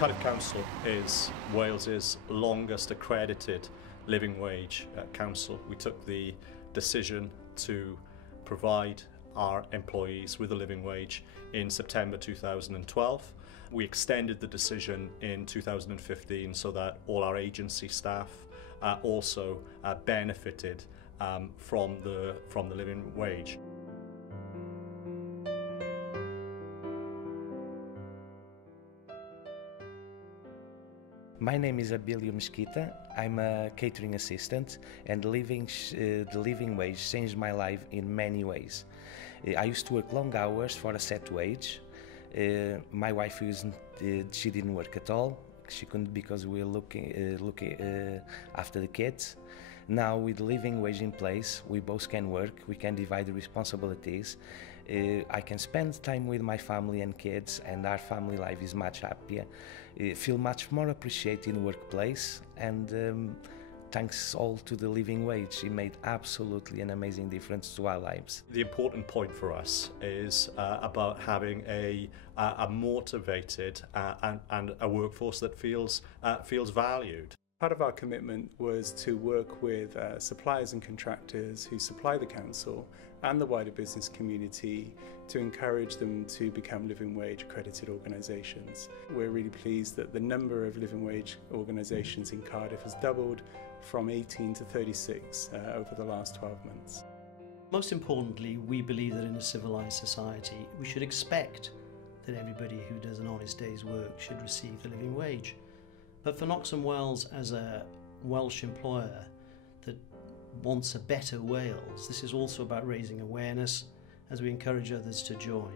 Cardiff Council is Wales's longest accredited living wage council. We took the decision to provide our employees with a living wage in September 2012. We extended the decision in 2015 so that all our agency staff also benefited from the living wage. My name is Abilio Mesquita. I'm a catering assistant, and the living wage changed my life in many ways. I used to work long hours for a set wage. My wife she didn't work at all. She couldn't because we were looking after the kids. Now with the living wage in place, we both can work, we can divide the responsibilities. I can spend time with my family and kids, and our family life is much happier. Feel much more appreciated in the workplace, and thanks all to the living wage. It made absolutely an amazing difference to our lives. The important point for us is about having a motivated and a workforce that feels valued. Part of our commitment was to work with suppliers and contractors who supply the council and the wider business community to encourage them to become living wage accredited organisations. We're really pleased that the number of living wage organisations in Cardiff has doubled from 18 to 36 over the last 12 months. Most importantly, we believe that in a civilised society we should expect that everybody who does an honest day's work should receive the living wage. But for Knox and Wells, as a Welsh employer that wants a better Wales, this is also about raising awareness as we encourage others to join.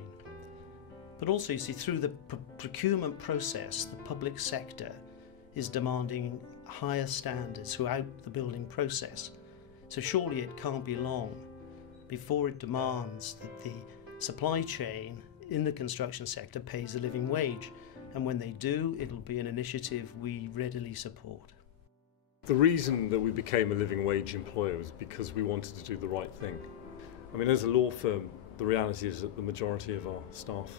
But also, you see, through the procurement process, the public sector is demanding higher standards throughout the building process. So surely it can't be long before it demands that the supply chain in the construction sector pays a living wage. And when they do, it'll be an initiative we readily support. The reason that we became a living wage employer was because we wanted to do the right thing. I mean, as a law firm, the reality is that the majority of our staff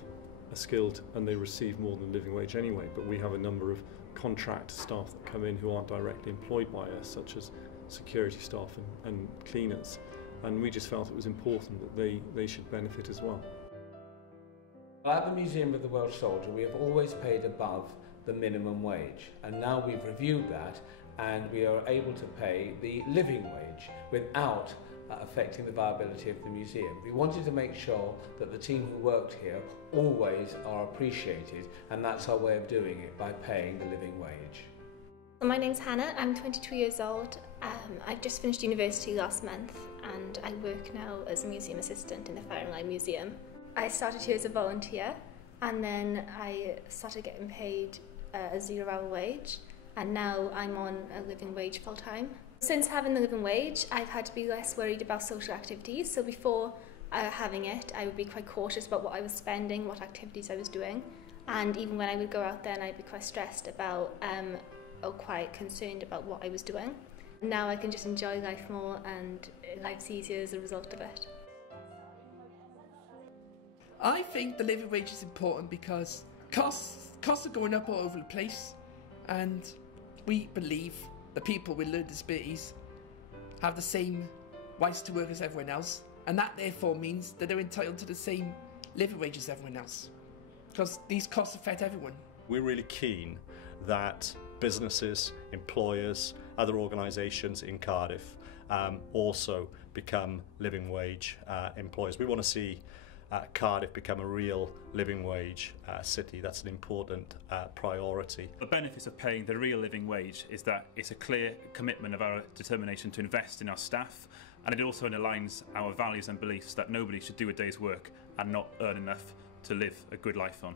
are skilled and they receive more than living wage anyway, but we have a number of contract staff that come in who aren't directly employed by us, such as security staff and cleaners, and we just felt it was important that they should benefit as well. At the Museum of the Welsh Soldier, we have always paid above the minimum wage, and now we've reviewed that and we are able to pay the living wage without affecting the viability of the museum. We wanted to make sure that the team who worked here always are appreciated, and that's our way of doing it, by paying the living wage. My name's Hannah, I'm 22 years old. I've just finished university last month and I work now as a museum assistant in the Fire and Line Museum. I started here as a volunteer, and then I started getting paid a zero-hour wage, and now I'm on a living wage full-time. Since having the living wage, I've had to be less worried about social activities. So before having it, I would be quite cautious about what I was spending, what activities I was doing, and even when I would go out there, I'd be quite stressed about or quite concerned about what I was doing. Now I can just enjoy life more, and life's easier as a result of it. I think the living wage is important because costs are going up all over the place, and we believe that people with learning disabilities have the same rights to work as everyone else, and that therefore means that they're entitled to the same living wage as everyone else, because these costs affect everyone. We're really keen that businesses, employers, other organisations in Cardiff also become living wage employers. We want to see Cardiff become a real living wage city. That's an important priority. The benefits of paying the real living wage is that it's a clear commitment of our determination to invest in our staff, and it also aligns our values and beliefs that nobody should do a day's work and not earn enough to live a good life on.